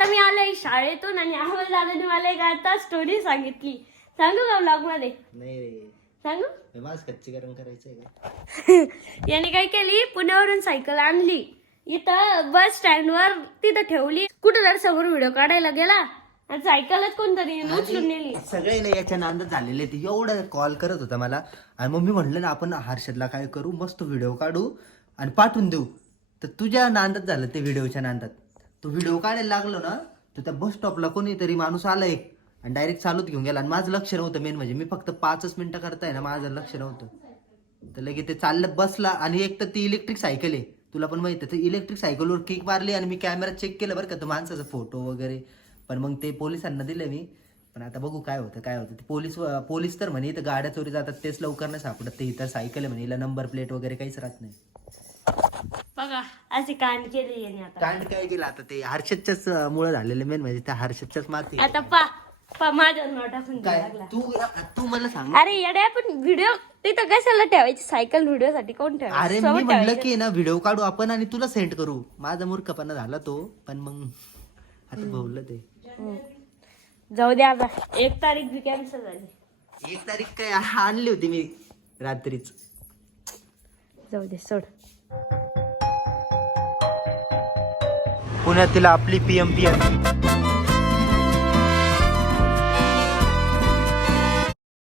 आता मी आलोय शाळेतून आणि अमोल दादाने मला एक आता स्टोरी सांगितली. सांगू का ब्लॉग मध्ये? नाही रे, सांगू? माझं कच्चीकरण करायचंय का? याने काय केली, पुण्यावरून सायकल आणली, इथं बस स्टँड वर तिथं ठेवली, कुठं जर समोर व्हिडिओ काढायला गेला आणि सायकलच कोणतरी उचलून नेली. सगळे ना याच्या नांदात झालेले ते. एवढं कॉल करत होता मला आणि मग मी म्हटलं ना आपण हर्षदला काय करू, मस्त व्हिडिओ काढू आणि पाठवून देऊ. तर तुझ्या नांदात झालं ते, व्हिडिओच्या नांदात. तो व्हिडिओ काढायला लागलो ना तर त्या बस स्टॉपला कोणीतरी माणूस आला एक आणि डायरेक्ट चालूच घेऊन गेला आणि माझं लक्ष नव्हतं. मेन म्हणजे मी फक्त 5 मिनिटं करताय ना, माझं लक्ष नव्हतं. तर लगेच ते चाललं बसला आणि एक तर ती इलेक्ट्रिक सायकल आहे, तुला पण माहिती आहे. इलेक्ट्रिक सायकलवर किक मारली आणि मी कॅमेरा चेक केलं बरं का, तर माणसाचा फोटो वगैरे. पण मग ते पोलिसांना दिले मी. पण आता बघू काय होतं काय होतं. ते पोलीस तर म्हणे इथं गाड्या चोरी जातात तेच लवकर नाही सापडत. ते इथं सायकल आहे म्हणे, हिला नंबर प्लेट वगैरे काहीच राहत नाही. बघा असे कांड केले याने. आता कांड काय केलं, आता ते हर्षदच्याच मुळे झालेले. मेन म्हणजे त्या हर्षदच्याच माती. आता पा माझ्या नोटा पण लागला. तू मला सांग. अरे येड्या, पण व्हिडिओ तिथं कशाला ठेवायची सायकल? व्हिडिओ साठी कोण ठेवायचं? अरे मी म्हणलं की ना व्हिडिओ काढू आपण आणि तुला सेंड करू. माझा मूर्खपणा झाला तो, पण मग आता भवलं ते. जाऊ द्या आता, 1 तारीख बी कॅन्सल झाली. 1 तारीख काय आणली होती मी रात्रीच. जाऊ दे सोड. पुण्यातील आपली PMPM.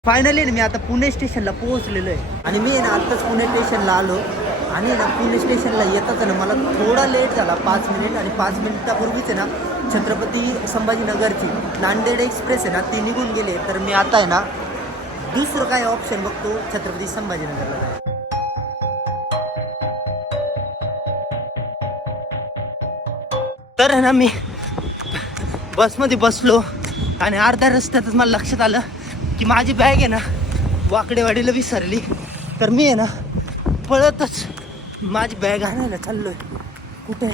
फायनली मी आता पुणे स्टेशनला पोहोचलेलो आहे आणि मी ना आत्ताच पुणे स्टेशनला आलो. आणि ना पुणे स्टेशनला येताच ना मला थोडा लेट झाला, 5 मिनिट. आणि 5 मिनिटापूर्वीच आहे ना छत्रपती संभाजीनगरची नांदेड एक्सप्रेस आहे ना ती निघून गेले. तर मी आता आहे ना दुसरं काय ऑप्शन बघतो छत्रपती संभाजीनगरला जायचं. तर आहे ना मी बसमध्ये बसलो आणि अर्ध्या रस्त्यातच मला लक्षात आलं की माझी बॅग आहे ना वाकडेवाडीला विसरली. तर मी आहे ना पळतच माझी बॅग आणायला चाललोय. कुठे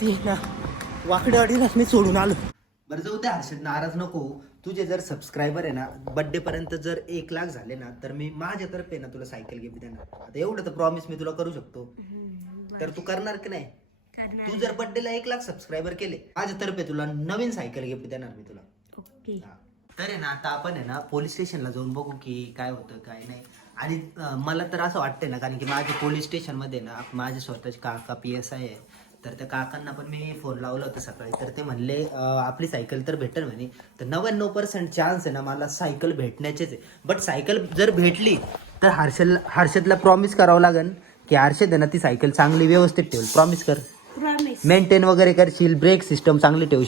ती ना वाकडेवाडीलाच मी सोडून आलो. बरं जाऊ द्या हर्षद, नाराज नको. तुझे जर सबस्क्रायबर आहे ना बर्थडे पर्यंत जर 1 लाख झाले ना तर मी माझ्यातर्फे ना तुला सायकल गिफ्ट देणार. आता एवढं तर प्रॉमिस मी तुला करू शकतो. तर तू करणार की नाही? तू जर बर्थडेला 1 लाख सबस्क्रायबर केले, माझ्यातर्फे तुला नवीन सायकल गिफ्ट देणार मी तुला. ओके. तर आहे ना आता आपण आहे ना पोलीस स्टेशनला जाऊन बघू की काय होतं काय नाही. आणि मला तर असं वाटतंय ना, कारण की माझे पोलीस स्टेशनमध्ये ना माझे स्वतःचे काका PSI आहे. तर त्या काकांना पण मी फोन लावला होता सकाळी. तर ते म्हणले आपली सायकल तर भेटेल म्हणे. तर 99% चान्स आहे ना मला सायकल भेटण्याचेच आहे. बट सायकल जर भेटली तर हर्षदला प्रॉमिस करावं लागेल की हर्षद आहे ना ती सायकल चांगली व्यवस्थित ठेवेल. प्रॉमिस कर. प्रॉमिस. मेंटेन वगैरे करशील, ब्रेक सिस्टम चांगली ठेवशील.